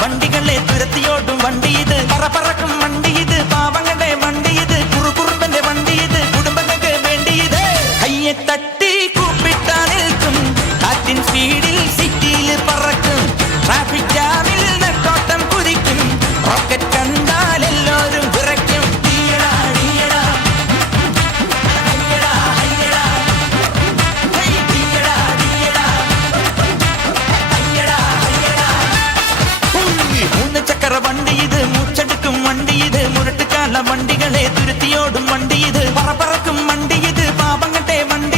വണ്ടികളെ തുരത്തിയോടും വണ്ടി ഇത്, പറക്കും വണ്ടി ഇത്, പാവങ്ങളുടെ വണ്ടി ഇത്, കുറുകുറുമ്പന്റെ വണ്ടി ഇത്, കുടുംബങ്ങൾക്ക് വേണ്ടി ഇത്. കയ്യെ തട്ടി കൂപ്പിട്ടാ നിൽക്കും, കാറ്റിൻ സ്പീഡിൽ സിറ്റിയിൽ പറക്കും, ട്രാഫിക് ജാമിൽ നെട്ടോട്ടം കുതിക്കും, റോക്കറ്റ് കണ്ടാൽ എല്ലാവരും വിറയ്ക്കും. വണ്ടി ഇത്, മൂച്ചെടുക്കും വണ്ടി ഇത്, മുരട്ടുകാല വണ്ടികളെ തുരുത്തിയോടും വണ്ടി ഇത്, പറക്കും വണ്ടി ഇത്, പാപങ്ങട്ടെ വണ്ടി